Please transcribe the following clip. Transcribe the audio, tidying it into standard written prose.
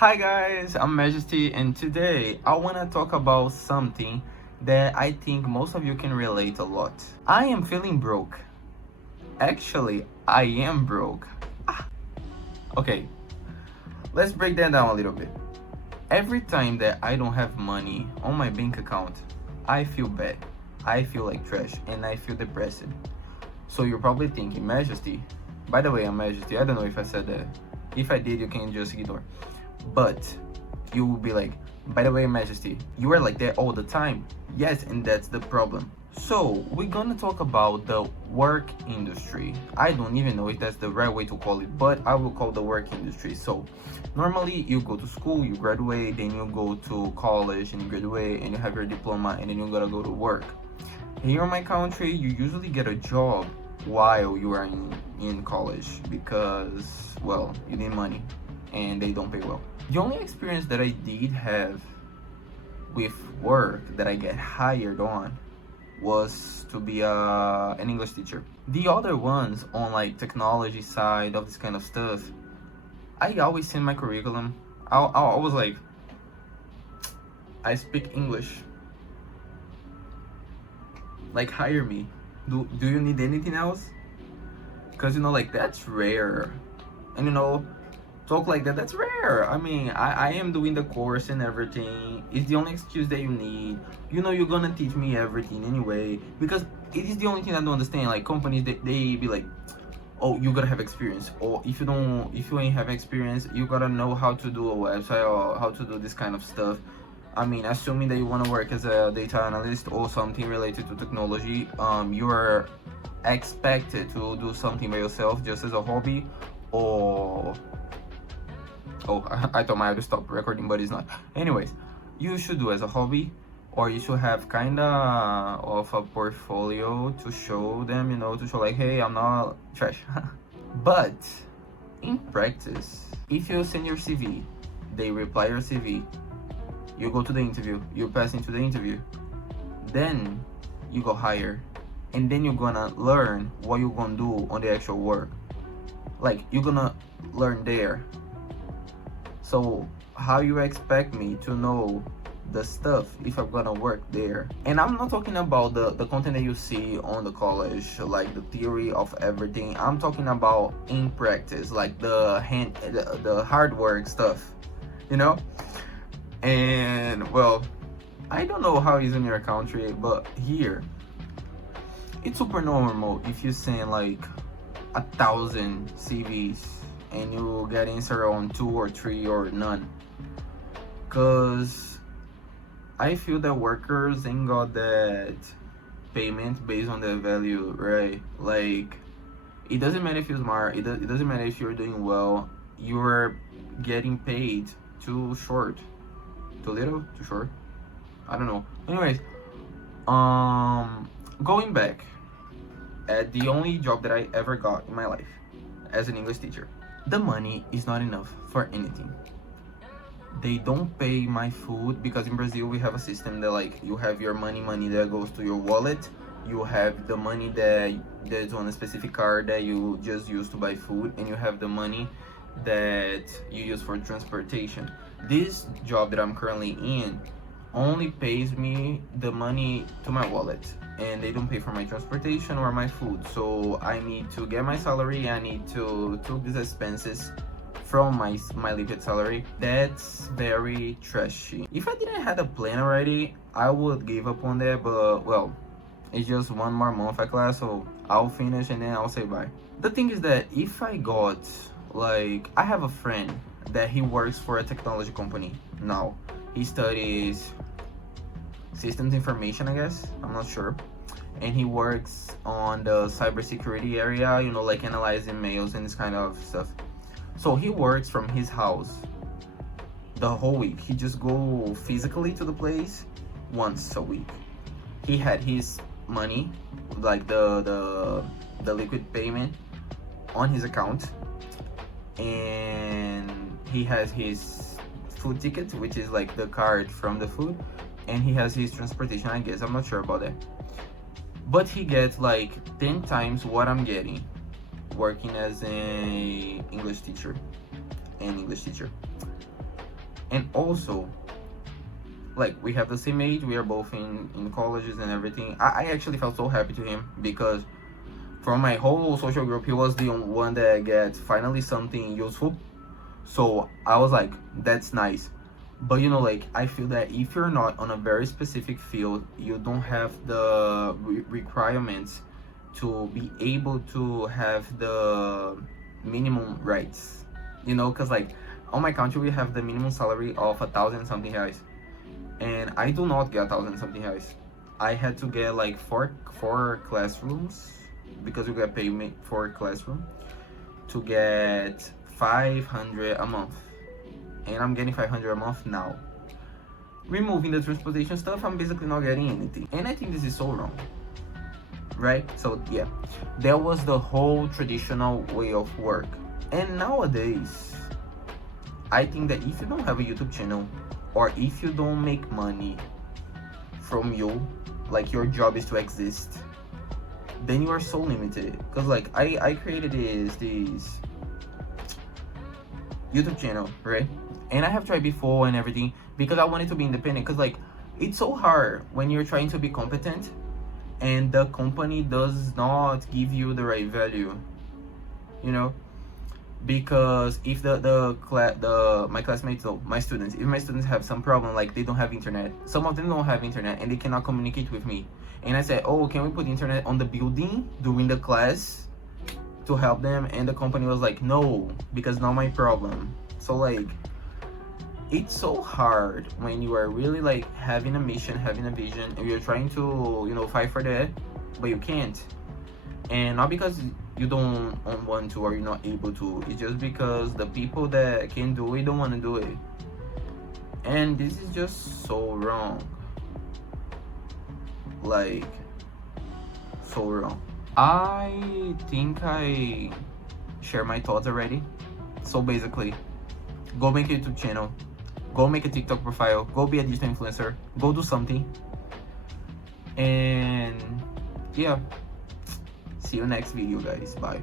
Hi guys, I'm Majesty, and today I want to talk about something that I think most of you can relate a lot. I am feeling broke. Actually, I am broke. Okay, let's break that down a little bit. Every time that I don't have money on my bank account, I feel bad. I feel like trash and I feel depressed. So you're probably thinking, Majesty. By the way, I'm Majesty. I don't know if I said that. If I did, you can just ignore. But you will be like, by the way, Majesty, you are like that all the time. Yes, and that's the problem. So we're gonna talk about the work industry. I don't even know if that's the right way to call it, but I will call the work industry. So normally you go to school, you graduate, then you go to college and you graduate and you have your diploma, and then you gotta go to work. Here in my country, you usually get a job while you are in college because, well, you need money and they don't pay well. The only experience that I did have with work that I get hired on was to be an English teacher. The other ones on like technology side of this kind of stuff, I always send my curriculum. I was like, I speak English. Like, hire me. Do you need anything else? Because like that's rare, and talk like that, that's rare. I mean, I am doing the course and everything. It's the only excuse that you need. You're gonna teach me everything anyway, because it is the only thing I don't understand. Like companies, they be like, oh, you gotta have experience, or if you ain't have experience, you gotta know how to do a website or how to do this kind of stuff. I mean, assuming that you want to work as a data analyst or something related to technology, you are expected to do something by yourself just as a hobby, or oh, I thought I had to stop recording, but it's not. Anyways, you should do as a hobby, or you should have kinda of a portfolio to show them, to show like, hey, I'm not trash. But in practice, if you send your CV, they reply your CV, you go to the interview, you pass into the interview, then you go higher, and then you're gonna learn what you're gonna do on the actual work. Like, you're gonna learn there. So how you expect me to know the stuff if I'm gonna work there? And I'm not talking about the content that you see on the college, like the theory of everything. I'm talking about in practice, like the hard work stuff, And well, I don't know how it is in your country, but here it's super normal if you send like 1,000 CVs and you get answer on 2 or 3 or none. Cause I feel that workers ain't got that payment based on their value, right? Like, it doesn't matter if you're smart, it doesn't matter if you're doing well, you're getting paid too short. Too little? Too short? I don't know. Anyways, going back at the only job that I ever got in my life as an English teacher, the money is not enough for anything. They don't pay my food because in Brazil we have a system that like you have your money that goes to your wallet, you have the money that's on a specific card that you just use to buy food, and you have the money that you use for transportation. This job that I'm currently in only pays me the money to my wallet, and they don't pay for my transportation or my food. So I need to get my salary, I need to take these expenses from my limited salary. That's very trashy. If I didn't have a plan already, I would give up on that, but well, it's just one more month at class, so I'll finish and then I'll say bye. The thing is that if I got, like, I have a friend that he works for a technology company now. He studies systems information, I guess, I'm not sure, and he works on the cybersecurity area, like analyzing mails and this kind of stuff. So he works from his house the whole week. He just go physically to the place once a week. He had his money, like the liquid payment, on his account, and he has his food ticket, which is like the card from the food, and he has his transportation, I guess. I'm not sure about that, but he gets like 10 times what I'm getting working as an English teacher. And also, like, we have the same age, we are both in colleges and everything. I actually felt so happy to him, because from my whole social group, he was the one that gets finally something useful. So I was like, that's nice. But you know, like, I feel that if you're not on a very specific field, you don't have the requirements to be able to have the minimum rights, you know, because like on my country we have the minimum salary of 1,000 something reais, and I do not get 1,000 something reais. I had to get like four classrooms, because we get payment for a classroom, to get 500 a month, and I'm getting 500 a month now. Removing the transportation stuff, I'm basically not getting anything, and I think this is so wrong, right? So yeah, that was the whole traditional way of work. And nowadays, I think that if you don't have a YouTube channel, or if you don't make money from you, like your job is to exist, then you are so limited. Because like I created this YouTube channel, right? And I have tried before and everything, because I wanted to be independent. Because like, it's so hard when you're trying to be competent and the company does not give you the right value, you know. Because if my classmates, so my students, if my students have some problem, like they don't have internet, some of them don't have internet and they cannot communicate with me, and I said, oh, can we put internet on the building during the class to help them? And the company was like, no, because not my problem. So like, it's so hard when you are really like having a mission, having a vision, and you're trying to, you know, fight for that, but you can't. And not because you don't want to or you're not able to, it's just because the people that can do it don't want to do it. And this is just so wrong, like so wrong. I think I share my thoughts already. So basically, go make a YouTube channel, go make a TikTok profile, go be a digital influencer, go do something. And yeah, see you next video, guys. Bye.